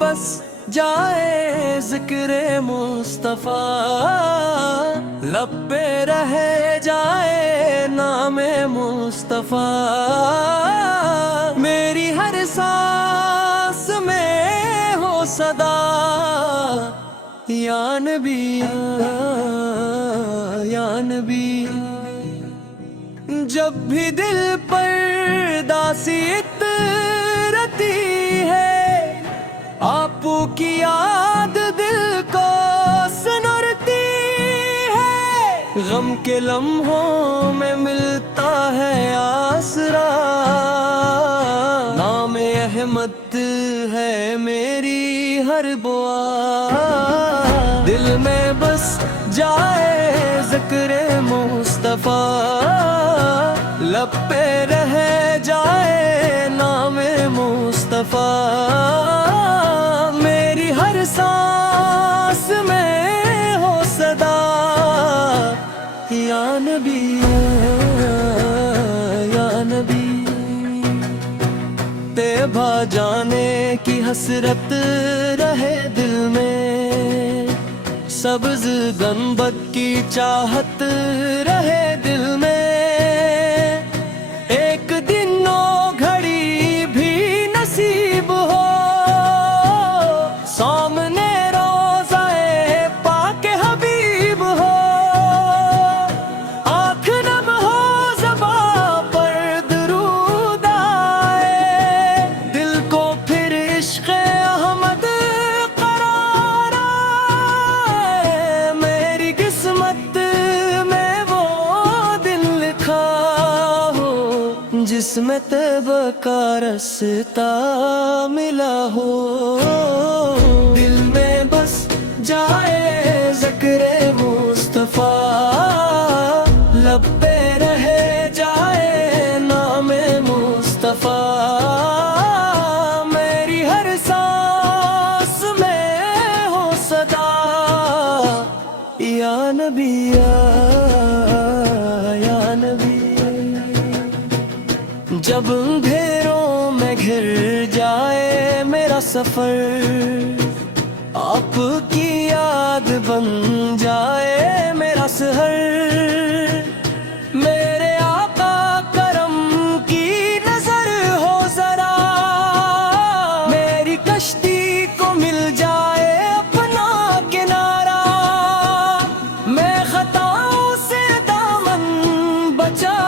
بس جائے ذکر مصطفیٰ، لب پہ رہ جائے نام مصطفیٰ، میری ہر سانس میں ہو صدا یا نبی یا نبی۔ جب بھی دل پر داسی اترتی ہے، آپ کی یاد دل کو سنورتی ہے، غم کے لمحوں میں ملتا ہے آسرا، نام احمد ہے میری ہر دعا، دل میں بس جائے ذکر مصطفیٰ، لب پہ رہ جائے نام مصطفیٰ، میری ہر سانس میں ہو صدا یا نبی یا نبی۔ طیبہ جانے کی حسرت رہے دل میں، سبز گنبد کی چاہت رہے دل میں، ایک دن او گھڑی بھی نصیب ہو، سامنے روضہ پاک حبیب ہو، آنکھ نم ہو زباں پر درود آئے، دل کو پھر عشق احمد قرار آئے، میری قسمت میں وہ دل لکھا ہو جس میں طیبہ کا رستہ ملا ہو، دل میں بس جائے ذکر مصطفیٰ، لب پہ رہ جائے نام مصطفیٰ، میری ہر سانس میں ہو صدا یا نبی یا نبی۔ جب اندھیروں میں گھر جائے میرا سفر، آپ کی یاد بن جائے میرا سحر، میرے آقا کرم کی نظر ہو ذرا، میری کشتی کو مل جائے اپنا کنارہ، میں خطاؤں سے دامن بچا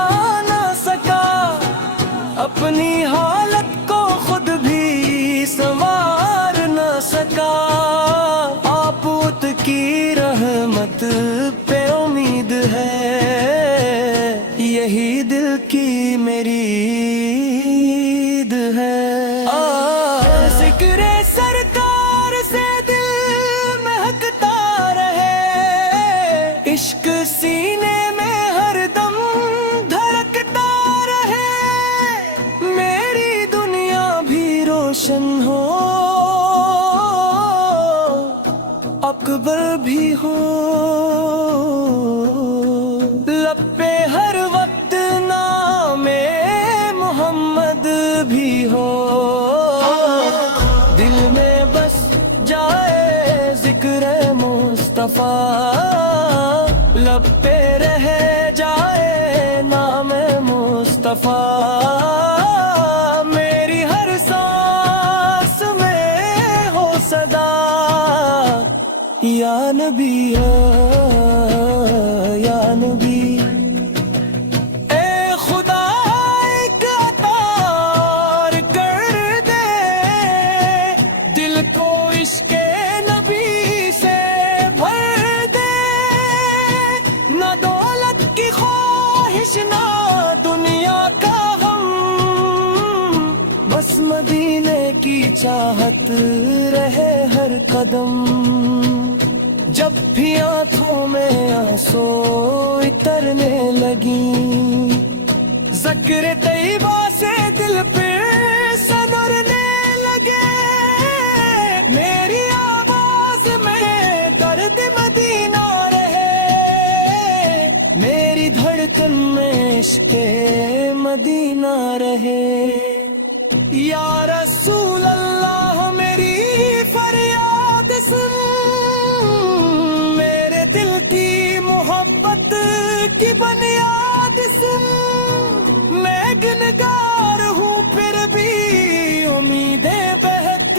نہ سکا، اپنی حالت کو خود بھی سنوار نہ سکا، آپوت کی رحمت پہ امید ہے، یہی دل کی میری عید ہے، ذکر سرکار سے دل مہکتا رہے، عشق سینے میں ہر دم دھڑکتا رہے، میری دنیا بھی روشن ہو، اکبر بھی ہو، لب پہ ہر وقت نام محمد بھی ہو، دل میں بس جائے ذکر مصطفیٰ، لب پہ رہ جائے نام مصطفیٰ، میری ہر سانس میں ہو صدا یا نبی یا نبی۔ اے خدا ایک عطا کر دے، دل کو عشق نبی سے بھر دے، نہ دولت کی خواہش نہ دنیا کا غم، بس مدینے کی چاہت رہے ہر قدم، جب بھی آنکھوں میں آنسو اترنے لگی، ذکر طیبہ سے دل پہ سنورنے لگے، میری آواز میں درد مدینہ رہے، میری دھڑکن میں عشق مدینہ رہے، یا رسول اللہ میری بنیاد سن میں گنگار ہوں پھر بھی امیدیں بہت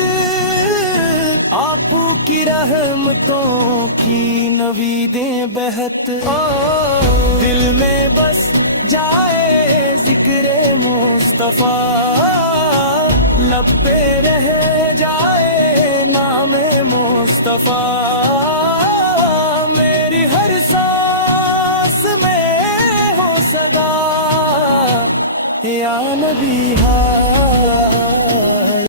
آپ کی رحمتوں کی نویدیں بہت دل میں بس جائے ذکر مصطفیٰ لب پہ رہ جائے نام مصطفیٰ میری ہر سانس میں ہو صدا یا نبی